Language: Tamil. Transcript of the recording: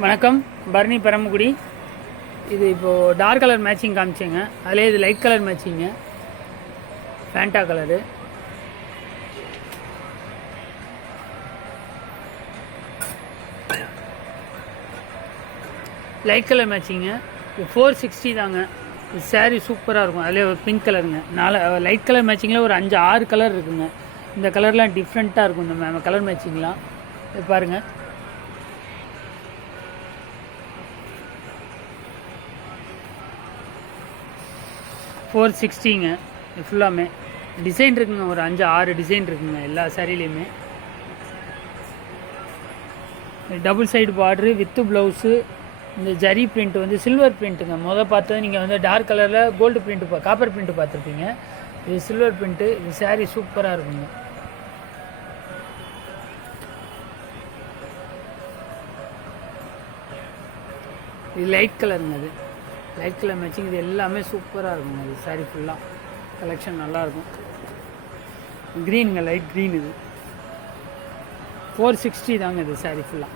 வணக்கம். பரணி பரமக்குடி. இது இப்போது டார்க் கலர் மேட்சிங் காமிச்சேங்க. அதிலே இது லைட் கலர் மேட்சிங்க, ஃபேண்டா கலரு. லைட் கலர் மேட்சிங்க. இது 460 தாங்க. இது சாரீ சூப்பராக இருக்கும். அதிலே ஒரு பிங்க் கலருங்க. லைட் கலர் மேட்சிங்கில் ஒரு 5-6 கலர் இருக்குங்க. இந்த கலர்லாம் டிஃப்ரெண்ட்டாக இருக்கும். இந்த கலர் மேட்சிங்லாம் இது பாருங்கள். $460ங்க. இது ஃபுல்லாமே டிசைன் இருக்குங்க. ஒரு 5-6 டிசைன் இருக்குங்க எல்லா சாரிலையுமே. Double side border with blouse. இந்த ஜரி பிரிண்ட் வந்து சில்வர் பிரிண்ட்டுங்க. பார்த்தது நீங்கள் வந்து டார்க் கலரில் கோல்டு பிரிண்ட்டு காப்பர் பிரிண்ட்டு பார்த்துருப்பீங்க. இது சில்வர் பிரிண்ட்டு. இது சாரீ சூப்பராக இருக்குங்க. இது லைட் கலருங்க. அது லைட் கலர் மேட்சிங். இது எல்லாமே சூப்பராக இருக்குங்க. இது சாரீ ஃபுல்லாக கலெக்ஷன் நல்லாயிருக்கும். க்ரீனுங்க, லைட் க்ரீன். இது 460 தாங்க இது சாரீ ஃபுல்லாக.